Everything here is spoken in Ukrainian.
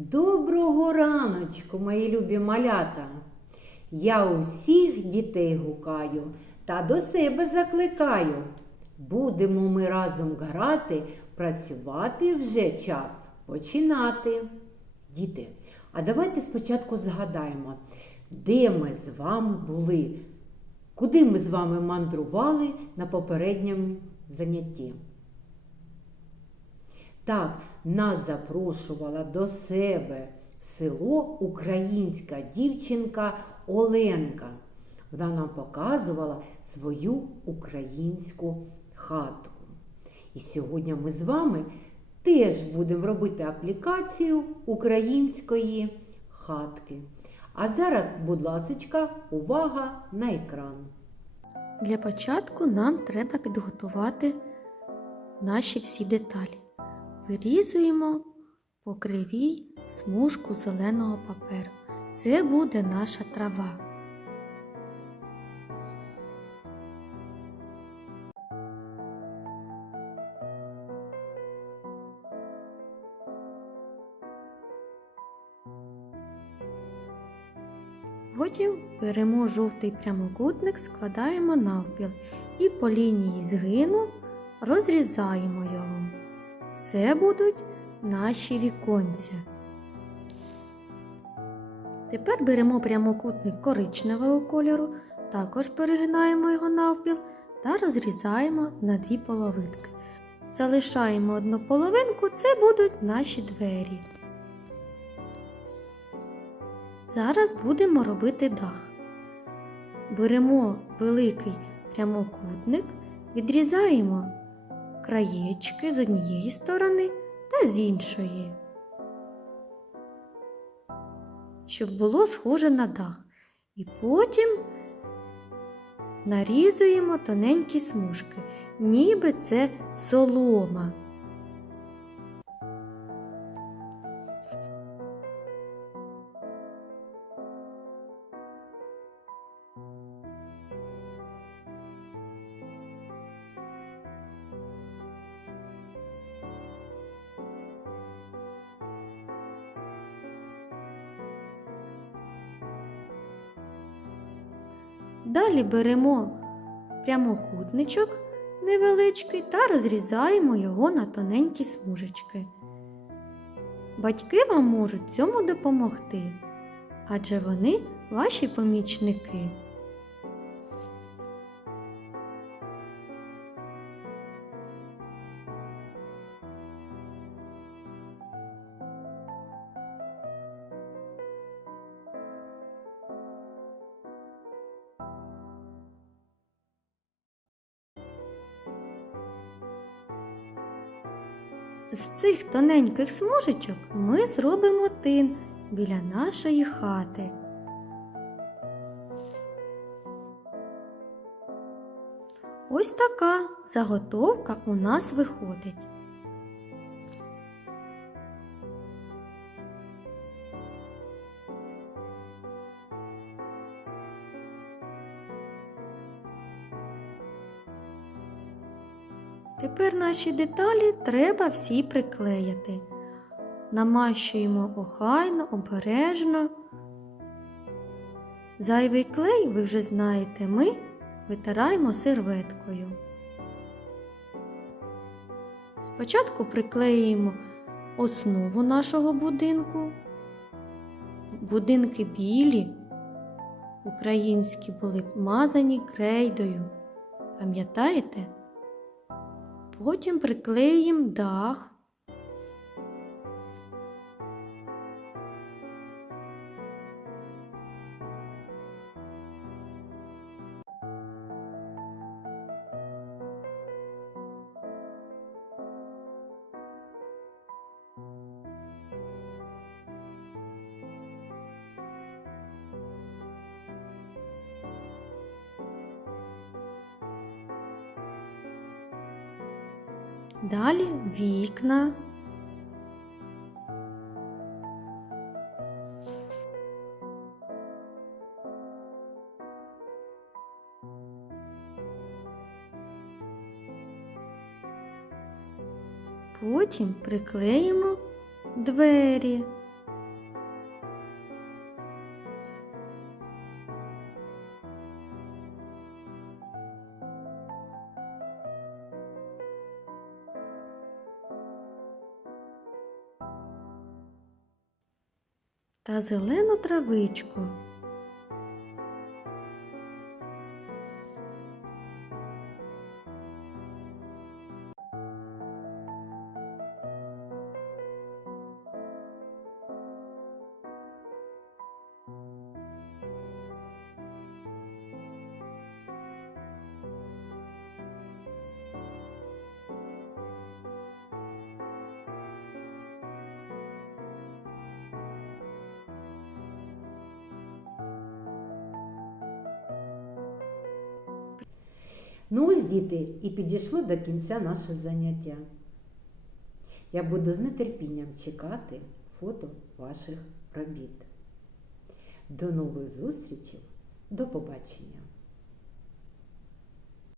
Доброго раночку, мої любі малята. Я усіх дітей гукаю та до себе закликаю. Будемо ми разом грати, працювати вже час починати. Діти, а давайте спочатку згадаємо, де ми з вами були, куди ми з вами мандрували на попередньому занятті. Так, нас запрошувала до себе в село українська дівчинка Оленка. Вона нам показувала свою українську хатку. І сьогодні ми з вами теж будемо робити аплікацію української хатки. А зараз, будь ласка, увага на екран. Для початку нам треба підготувати наші всі деталі. Вирізуємо по кривій смужку зеленого паперу. Це буде наша трава. Потім беремо жовтий прямокутник, складаємо навпіл і по лінії згину розрізаємо його. Це будуть наші віконця. Тепер беремо прямокутник коричневого кольору, також перегинаємо його навпіл та розрізаємо на дві половинки. Залишаємо одну половинку, це будуть наші двері. Зараз будемо робити дах. Беремо великий прямокутник, відрізаємо краєчки з однієї сторони та з іншої, щоб було схоже на дах. І потім нарізуємо тоненькі смужки, ніби це солома. Далі беремо прямокутничок невеличкий та розрізаємо його на тоненькі смужечки. Батьки вам можуть цьому допомогти, адже вони ваші помічники. З цих тоненьких смужечок ми зробимо тин біля нашої хати. Ось така заготовка у нас виходить. Тепер наші деталі треба всі приклеїти. Намащуємо охайно, обережно. Зайвий клей, ви вже знаєте, ми витираємо серветкою. Спочатку приклеїмо основу нашого будинку. Будинки білі, українські були мазані крейдою. Пам'ятаєте? Потім приклеїмо дах. Далі вікна. Потім приклеїмо двері. Та зелену травичку. Ну ось діти, і підійшло до кінця наше заняття. Я буду з нетерпінням чекати фото ваших робіт. До нових зустрічей, до побачення!